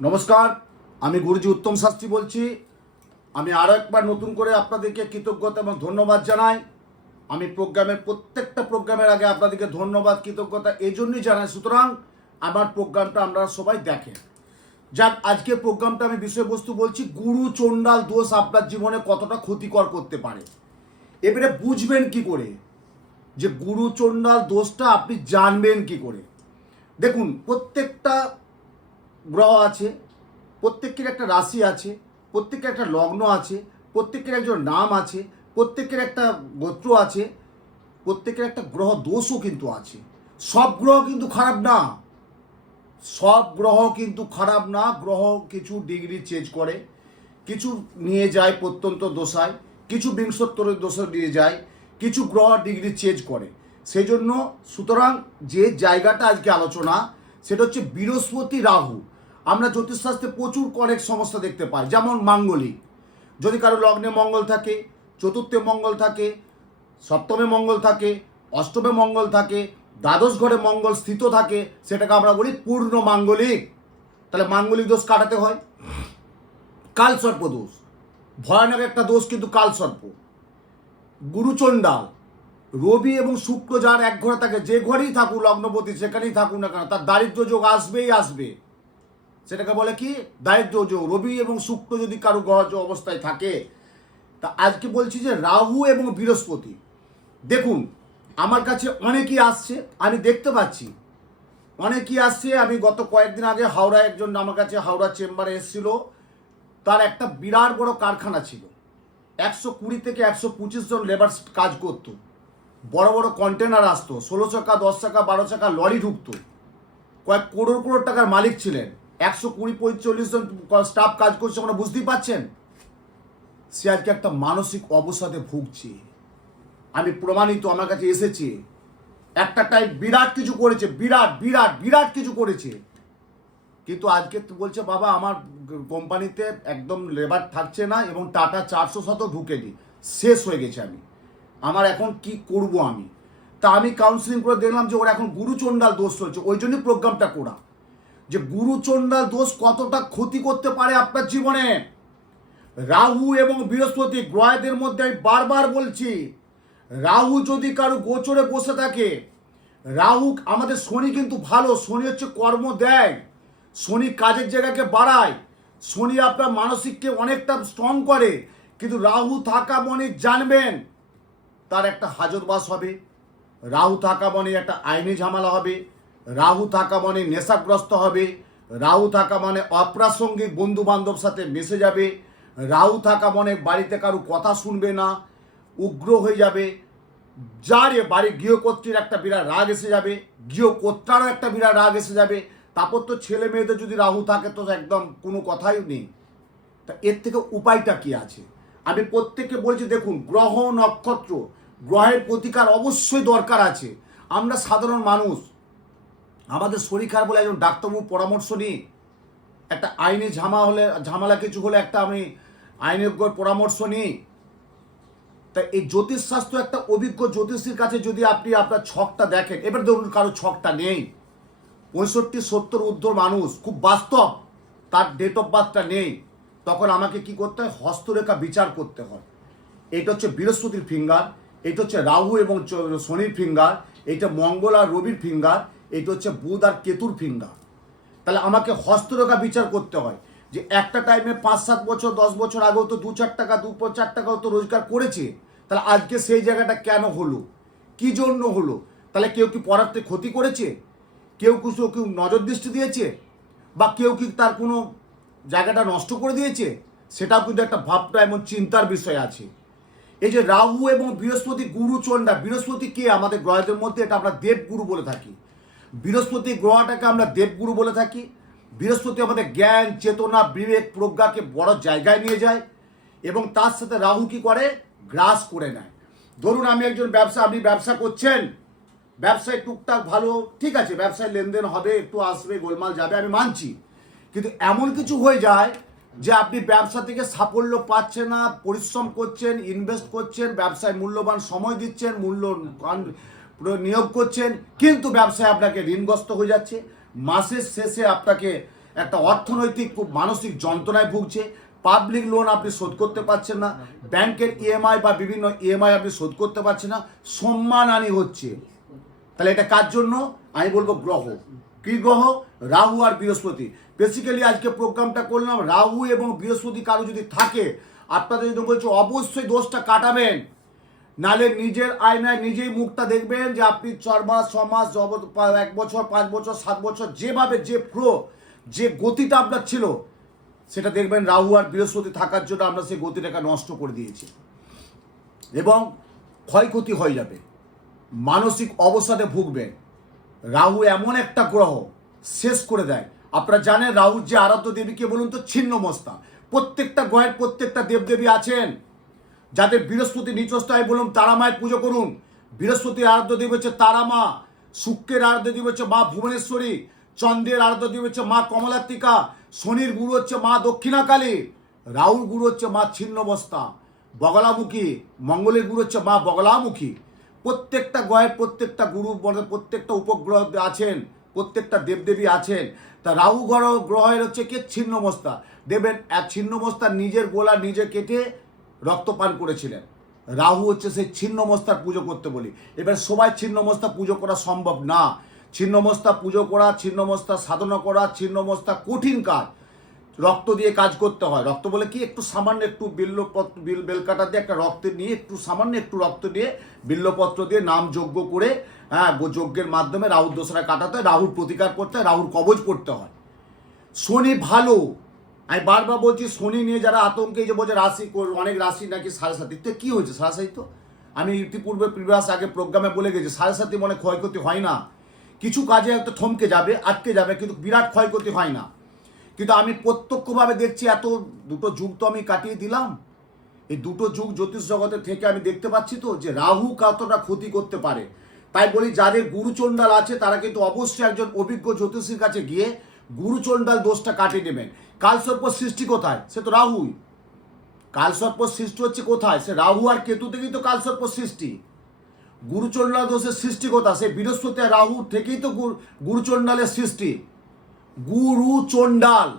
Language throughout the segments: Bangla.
নমস্কার, আমি গুরুজি উত্তম শাস্ত্রী বলছি। আমি আরও একবার নতুন করে আপনাদেরকে কৃতজ্ঞতা এবং ধন্যবাদ জানাই। আমি প্রত্যেকটা প্রোগ্রামের আগে আপনাদেরকে ধন্যবাদ কৃতজ্ঞতা এই জন্যই জানাই, সুতরাং আমার প্রোগ্রামটা আপনারা সবাই দেখেন। যাক, আজকে প্রোগ্রামটা আমি বিষয়বস্তু বলছি, গুরু চণ্ডাল দোষ আপনার জীবনে কতটা ক্ষতিকর করতে পারে। এবারে বুঝবেন কি করে যে গুরু চণ্ডাল দোষটা আপনি জানবেন কি করে। দেখুন, প্রত্যেকটা গ্রহ আছে, প্রত্যেকের একটা রাশি আছে, প্রত্যেকের একটা লগ্ন আছে, প্রত্যেকের একজন নাম আছে, প্রত্যেকের একটা গোত্র আছে, প্রত্যেকের একটা গ্রহ দোষও কিন্তু আছে। সব গ্রহ কিন্তু খারাপ না, সব গ্রহ কিন্তু খারাপ না। গ্রহ কিছু ডিগ্রি চেঞ্জ করে, কিছু নিয়ে যায় প্রত্যন্ত দশায়, কিছু বিংশোত্তরের দশা নিয়ে যায়, কিছু গ্রহ ডিগ্রি চেঞ্জ করে। সেই জন্য সুতরাং যে জায়গাটা আজকে আলোচনা, সেটা হচ্ছে বৃহস্পতি রাহু। আমরা জ্যোতিষশাস্ত্রে প্রচুর অনেক সমস্যা দেখতে পাই, যেমন মাঙ্গলিক। যদি কারো লগ্নে মঙ্গল থাকে, চতুর্থে মঙ্গল থাকে, সপ্তমে মঙ্গল থাকে, অষ্টমে মঙ্গল থাকে, দ্বাদশ ঘরে মঙ্গল স্থিত থাকে, সেটাকে আমরা বলি পূর্ণ মাঙ্গলিক। তাহলে মাঙ্গলিক দোষ কাটাতে হয়। কালসর্প দোষ ভয়ানক একটা দোষ, কিন্তু কালসর্প। গুরুচণ্ডাল, রবি এবং শুক্র যার এক ঘরে থাকে, যে ঘরেই থাকুক লগ্নপতি, সেখানেই থাকুক না কেন, তার দারিদ্র যোগ আসবেই আসবে। সেটাকে বলে কি? দারিদ্র যোগ। রবি এবং শুক্র যদি কারো গ্রহ অবস্থায় থাকে, তা আজকে বলছি যে রাহু এবং বৃহস্পতি। দেখুন, আমার কাছে অনেকেই আসছে, আমি দেখতে পাচ্ছি অনেকেই আসছে। আমি গত কয়েকদিন আগে হাওড়ায় একজন আমার কাছে হাওড়া চেম্বারে এসেছিল। তার একটা বিরাট বড় কারখানা ছিল, 120 থেকে 125 জন লেবার কাজ করতো। বড় বড় কন্টেনার আসতো, 16 চাকা, 10 চাকা, 12 চাকা লরি ঢুকতো। কয়েক করোড় করোড় টাকার মালিক ছিলেন। 120-140 জন স্টাফ কাজ করছে, আমরা বুঝতেই পাচ্ছেন। সে আজকে একটা মানসিক অবসাদে ভুগছে। আমি প্রমাণিত, আমার কাছে এসেছে। একটা টাইম বিরাট কিছু করেছে, বিরাট বিরাট বিরাট কিছু করেছে, কিন্তু আজকে বলছে বাবা আমার কোম্পানিতে একদম লেবার থাকছে না, এবং টাটা 400 ঢুকেনি, শেষ হয়ে গেছে। আমার এখন কি করব আমি? তা আমি কাউন্সিলিং করে দেখলাম যে ওর এখন গুরুচণ্ডাল দোষ চলছে। ওই জন্যই প্রোগ্রামটা করা, যে গুরুচণ্ডাল দোষ কতটা ক্ষতি করতে পারে আপনার জীবনে। রাহু এবং বৃহস্পতি গ্রহদের মধ্যে আমি বারবার বলছি, রাহু যদি কারো গোচরে বসে থাকে, রাহু আমাদের শনি কিন্তু ভালো। শনি হচ্ছে কর্ম দেয়, শনি কাজের জায়গাকে বাড়ায়, শনি আপনার মানসিককে অনেকটা স্ট্রং করে। কিন্তু রাহু থাকা মানে জানবেন তার একটা হাজতবাস হবে, রাহু থাকা মানে একটা আইনি ঝামেলা হবে, রাহু থাকা মানে নেশাগ্রস্ত হবে, রাহু থাকা মানে অপ্রাসঙ্গিক বন্ধু বান্ধব সাথে মিশে যাবে, রাহু থাকা মানে বাড়িতে কারো কথা শুনবে না, উগ্র হয়ে যাবে। যারে বাড়ি গৃহকর্ত্রীর একটা বিরাট রাগ এসে যাবে, গৃহকর্তারও একটা বিরাট রাগ এসে যাবে। তারপর তো ছেলে মেয়েদের যদি রাহু থাকে তো একদম কোনো কথাই নেই। তা এর থেকে উপায়টা কি আছে? আমি প্রত্যেককে বলছি, দেখুন, গ্রহ নক্ষত্র, গ্রহের প্রতিকার অবশ্যই দরকার আছে। আমরা সাধারণ মানুষ, আমাদের শরীর খারাপ বলে একজন ডাক্তারবাবু পরামর্শ নিই, একটা আইনি ঝামেলা কিছু হলে একটা আমি আইনের পরামর্শ নিই। তাই এই জ্যোতিষশাস্ত্র একটা অভিজ্ঞ জ্যোতিষীর কাছে যদি আপনি আপনার ছকটা দেখেন, এবার ধরুন কারো ছকটা নেই, 65-70 ঊর্ধ্ব মানুষ, খুব বাস্তব, তার ডেট অফ বার্থটা নেই, তখন আমাকে কি করতে হয়? হস্তরেখা বিচার করতে হয়। এটা হচ্ছে বৃহস্পতির ফিঙ্গার, এটা হচ্ছে রাহু এবং শনির ফিঙ্গার, এটা মঙ্গল আর রবির ফিঙ্গার, এটা হচ্ছে বুধ আর কেতুর ফিঙ্গার। তাহলে আমাকে হস্তরেখা বিচার করতে হয় যে একটা টাইমে 5-7 বছর 10 বছর আগেও তো 2-4 টাকা 2-4 টাকাও তো রোজগার করেছে। তাহলে আজকে সেই জায়গাটা কেন হলো, কি জন্য হলো? তাহলে কেউ কি পড়াতে ক্ষতি করেছে, কেউ নজর দৃষ্টি দিয়েছে, বা কেউ কি তার কোনো জায়গাটা নষ্ট করে দিয়েছে? সেটাও কিন্তু একটা ভাবনা এবং চিন্তার বিষয় আছে। এই যে রাহু এবং বৃহস্পতি গুরুচণ্ডা, বৃহস্পতি কে আমাদের গ্রহদের মধ্যে? এটা আমরা দেবগুরু বলে থাকি। বৃহস্পতি গ্রহটাকে আমরা দেবগুরু বলে থাকি। বৃহস্পতি আমাদের জ্ঞান, চেতনা, বিবেক, প্রজ্ঞাকে বড় জায়গায় নিয়ে যায়, এবং তার সাথে রাহু কি করে? গ্রাস করে নেয়। ধরুন আমি একজন আপনি ব্যবসা করছেন, ব্যবসায় টুকটাক ভালো, ঠিক আছে, ব্যবসায় লেনদেন হবে, একটু আসবে, গোলমাল যাবে, আমি মানছি। কিন্তু এমন কিছু হয়ে যায় যে আপনি ব্যবসা থেকে সাফল্য পাচ্ছেন না, পরিশ্রম করছেন, ইনভেস্ট করছেন, ব্যবসায় মূল্যবান সময় দিচ্ছেন, নিয়োগ করছেন, কিন্তু ব্যবসায় আপনাকে ঋণগ্রস্ত হয়ে যাচ্ছে। মাসের শেষে আপনাকে একটা অর্থনৈতিক খুব মানসিক যন্ত্রণায় ভুগছে। পাবলিক লোন আপনি শোধ করতে পারছেন না, ব্যাংকের ইএমআই বা বিভিন্ন ইএমআই আপনি শোধ করতে পারছেন না, সম্মানহানি হচ্ছে। তাহলে এটা কার জন্য? আমি বলবো গ্রহ। কি গ্রহ? রাহু আর বৃহস্পতি। বেসিক্যালি আজকে প্রোগ্রামটা করলাম, রাহু এবং বৃহস্পতি কারো যদি থাকে, আপনাদের যদি বলছি অবশ্যই দোষটা কাটাবেন, নালে নিজের আয়নায় নিজেই মুখটা দেখবেন যে আপনি 4 মাস 6 মাস 1 বছর 5 বছর 7 বছর যেভাবে যে ফ্লো যে গতিটা আপনার ছিল, সেটা দেখবেন রাহু আর বৃহস্পতি থাকার জন্য আমরা সেই গতিটাকে নষ্ট করে দিয়েছি এবং ক্ষয়ক্ষতি হয়ে যাবে, মানসিক অবসাদে ভুগবেন। রাহু এমন একটা গ্রহ, শেষ করে দেয়। আপনারা জানেন রাহুর যে আরাধ্য দেবীকে বলুন তো, ছিন্নমস্তা। প্রত্যেকটা গ্রহের প্রত্যেকটা দেবদেবী আছেন। যাদের বৃহস্পতি নিচস্থায় বলুন, তারা মায়ের পুজো করুন। বৃহস্পতির আরাধ্য দেবী হচ্ছে তারা মা, শুক্রের আরাধ্য দেবী হচ্ছে মা ভুবনেশ্বরী, চন্দ্রের আরাধ্য দেবী হচ্ছে মা কমলাত্মিকা, শনির গুরু হচ্ছে মা দক্ষিণাকালী, রাহুর গুরু হচ্ছে মা ছিন্নমস্তা বগলামুখী, মঙ্গলের গুরু হচ্ছে মা বগলামুখী। প্রত্যেকটা গ্রহের প্রত্যেকটা গুরু, প্রত্যেকটা উপগ্রহ আছেন, প্রত্যেকটা দেবদেবী আছেন। তা রাহু গ্রহের হচ্ছে কে? ছিন্নমস্তা। দেবেন এক ছিন্নমস্তা নিজের গোলা নিজে কেটে রক্তপান করেছিলেন। রাহু হচ্ছে সেই ছিন্নমস্তার পুজো করতে বলি। এবার সবাই ছিন্নমস্তা পুজো করা সম্ভব না। ছিন্নমস্তা পুজো করা, ছিন্নমস্তা সাধনা করা, ছিন্নমস্তা কঠিন কাজ। রক্ত দিয়ে কাজ করতে হয়। রক্ত বলে কি? একটু সামান্য একটু বেলকাটা দিয়ে একটা রক্ত নিয়ে, একটু সামান্য একটু রক্ত দিয়ে, বিল্লপত্র দিয়ে নাম যজ্ঞ করে, যজ্ঞের মাধ্যমে রাহুর দোষরা কাটাতে হয়, রাহুর প্রতিকার করতে হয়, রাহুর কবচ করতে হয়। শনি ভালো, আমি বারবার বলছি, শনি নিয়ে যারা আতঙ্কে যে বলছে রাশি, অনেক রাশি নাকি 7.5, তো কী হয়েছে 7.5? তো আমি ইতিপূর্বে প্রিভিয়াস আগে প্রোগ্রামে বলে গেছি 7.5 মনে ক্ষয়ক্ষতি হয় না। কিছু কাজে একটা থমকে যাবে, আটকে যাবে, কিন্তু বিরাট ক্ষয়ক্ষতি হয় না। কিন্তু আমি প্রত্যক্ষভাবে দেখছি, এত দুটো যুগ তো আমি কাটিয়ে দিলাম, এই দুটো যুগ জ্যোতিষ জগতের থেকে আমি দেখতে পাচ্ছি তো যে রাহু কতটা ক্ষতি করতে পারে। তাই বলি, যাদের গুরুচণ্ডাল আছে তারা কিন্তু অবশ্যই একজন অভিজ্ঞ জ্যোতিষীর কাছে গিয়ে গুরুচণ্ডাল দোষটা কাটিয়ে নেবেন। কালসর্প সৃষ্টি কোথায়? সে তো রাহুই। কালসর্প সৃষ্টি হচ্ছে কোথায়? সে রাহু আর কেতু থেকেই তো কালসর্প সৃষ্টি। গুরুচণ্ডাল দোষের সৃষ্টি কোথায়? সে বৃহস্পতি আর রাহু থেকেই তো গুরুচণ্ডালের সৃষ্টি। গুরুচণ্ডাল।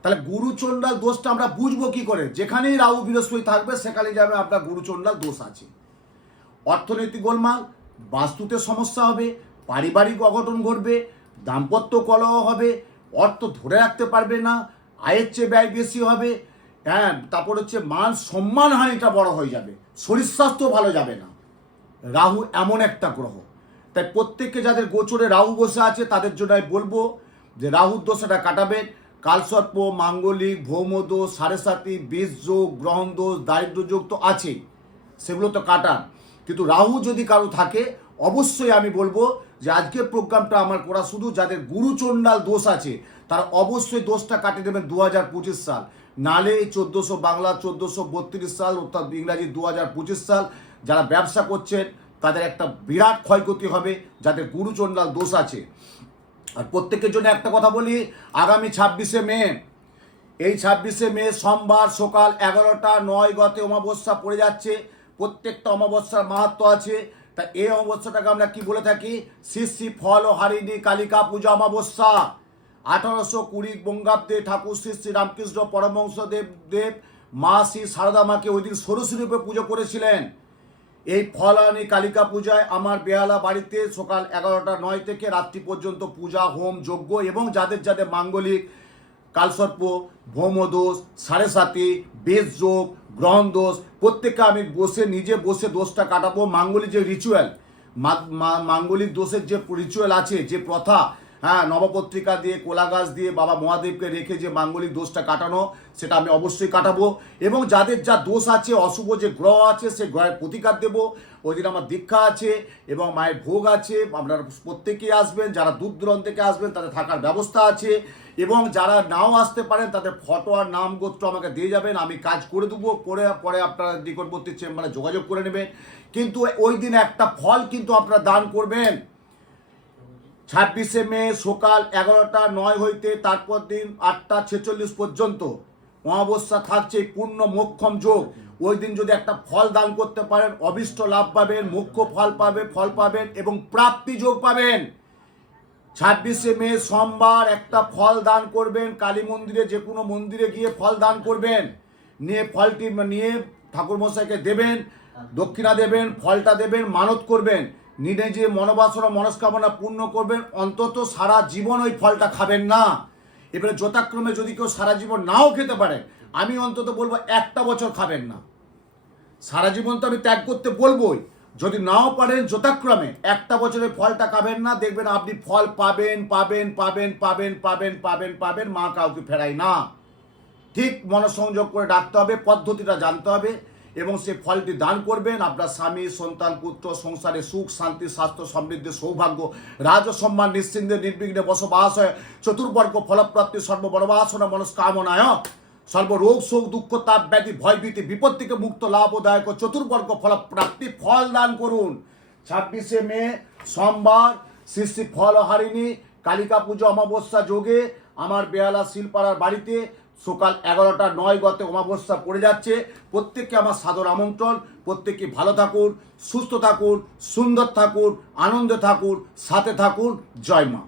তাহলে গুরুচণ্ডাল দোষটা আমরা বুঝবো কি করে? যেখানেই রাহু বৃহস্পতি থাকবে সেখানে যাবে আপনার গুরুচণ্ডাল দোষ আছে। অর্থনৈতিক গোলমাল, বাস্তুতে সমস্যা হবে, পারিবারিক অঘটন ঘটবে, দাম্পত্য কলহ হবে, অর্থ ধরে রাখতে পারবে না, আয়ের চেয়ে ব্যয় বেশি হবে, তারপর হচ্ছে মান সম্মান হানিটা বড় হয়ে যাবে, শরীর স্বাস্থ্য ভালো যাবে না। রাহু এমন একটা গ্রহ। তাই প্রত্যেককে যাদের গোচরে রাহু বসে আছে তাদের জন্য আমি বলবো যে রাহুর দোষটা কাটাবেন। কালসর্প, মাঙ্গলিক, ভৌমদোষ, 7.5, বীজ যোগ, গ্রহণ দোষ, দারিদ্র যোগ তো আছেই, সেগুলো তো কাটান। কিন্তু রাহু যদি কারো থাকে, অবশ্যই আমি বলবো যে আজকের প্রোগ্রামটা আমার করা শুধু যাদের গুরুচণ্ডাল দোষ আছে তারা অবশ্যই দোষটা কাটিয়ে দেবেন 2025 সাল। নালে এই 1400 বাংলা 1432 সাল, অর্থাৎ ইংরাজি 2025 সাল। যারা ব্যবসা করছেন তাদের একটা বিরাট ক্ষয়ক্ষতি হবে যাদের গুরুচণ্ডাল দোষ আছে। আর প্রত্যেকের জন্য একটা কথা বলি, আগামী 26শে মে, এই 26শে মে সোমবার সকাল 11:09 গতে অমাবস্যা পড়ে যাচ্ছে। প্রত্যেকটা অমাবস্যার মাহাত্ম্য আছে। তা এই অমাবস্যাটাকে আমরা কি বলে থাকি? শ্রী শ্রী ফল ও হারিণী কালিকা পূজা অমাবস্যা। 1820 বঙ্গাব্দে ঠাকুর শ্রী শ্রী রামকৃষ্ণ পরমহংস দেব মা শ্রী সারদা মাকে ওই দিন ষোড়শী রূপে পুজো করেছিলেন। এই ফলানি কালিকা পূজায় আমার বেহালা বাড়িতে সকাল 11:09 থেকে রাত্রি পর্যন্ত পূজা, হোম, যজ্ঞ এবং যাদের যাদের মাঙ্গলিক, কালসর্প, ভৌমদোষ, 7.5, বেশ যোগ, গ্রহণ দোষ, প্রত্যেককে আমি নিজে বসে দোষটা কাটাবো। মাঙ্গলিক যে রিচুয়াল, মাঙ্গলিক দোষের যে রিচুয়াল আছে, যে প্রথা, নবপত্রিকা দিয়ে, কোলা গাছ দিয়ে বাবা মহাদেবকে রেখে যে মাঙ্গলিক দোষটা কাটানো, সেটা আমি অবশ্যই কাটাবো। এবং যাদের যা দোষ আছে, অশুভ যে গ্রহ আছে, সে গ্রহের প্রতিকার দেবো। ওই দিন আমার দীক্ষা আছে এবং মায়ের ভোগ আছে, আপনারা প্রত্যেকেই আসবেন। যারা দূর দূরান্ত থেকে আসবেন তাদের থাকার ব্যবস্থা আছে, এবং যারা নাও আসতে পারেন তাদের ফটো আর নাম গোত্র আমাকে দিয়ে যাবেন, আমি কাজ করে দেবো। পরে আপনারা নিকটবর্তী চেম্বারে যোগাযোগ করে নেবেন। কিন্তু ওই দিন একটা ফল কিন্তু আপনারা দান করবেন। 26শে মে সকাল 11:09 হইতে তারপর দিন 8:46 পর্যন্ত অমাবস্যা থাকছে পূর্ণ মোক্ষম যোগ। ওই দিন যদি একটা ফল দান করতে পারেন, অভিষ্ট লাভ পাবেন, মোক্ষ ফল পাবেন এবং প্রাপ্তি যোগ পাবেন। 26শে মে সোমবার একটা ফল দান করবেন, কালী মন্দিরে যে কোনো মন্দিরে গিয়ে ফল দান করবেন, নিয়ে ফলটি নিয়ে ঠাকুরমশাইকে দেবেন, দক্ষিণা দেবেন, ফলটা দেবেন, মানত করবেন, নিজে যে মনোবাসনা মনস্কামনা পূর্ণ করবেন। অন্তত সারা জীবন ওই ফলটা খাবেন না। এবারে যথাক্রমে যদি কেউ সারা জীবন নাও খেতে পারে, আমি অন্তত বলবো একটা বছর খাবেন না। সারা জীবন তো আমি ত্যাগ করতে বলবোই, যদি নাও পারেন যথাক্রমে একটা বছরের ফলটা খাবেন না, দেখবেন আপনি ফল পাবেন পাবেন পাবেন পাবেন পাবেন পাবেন পাবেন। মা কাউকে ফেরায় না। ঠিক মনসংযোগ করে ডাকতে হবে, পদ্ধতিটা জানতে হবে এবং সে ফলটি দান করবেন। আপনার স্বামী, সন্তান, পুত্র, সংসারে সুখ শান্তি স্বাস্থ্য সমৃদ্ধি সৌভাগ্য রাজ সম্মান নিশ্চিন্তে নির্বিঘ্নে বসবাস হয়, চতুর্বর্গ ফলপ্রাপ্তি সর্ববনবাসনা মনস্কামনায়, সর্বরোগ শোক দুঃখ তাপ ব্যাধি ভয়ভীতি বিপদ থেকে মুক্ত লাভদায়ক চতুর্বর্গ ফলপ্রাপ্তি। ফল দান করুন। 26শে মে সোমবার শ্রী শ্রী ফলহারিণী কালিকা পুজো অমাবস্যা যোগে আমার বেহালা শিলপাড়ার বাড়িতে সকাল 11টা 9 গতে অমাবস্যা পড়ে যাচ্ছে। প্রত্যেককে আমার সাদর আমন্ত্রণ। প্রত্যেকে ভালো থাকুন, সুস্থ থাকুন, সুন্দর থাকুন, আনন্দে থাকুন, সাথে থাকুন। জয় মা।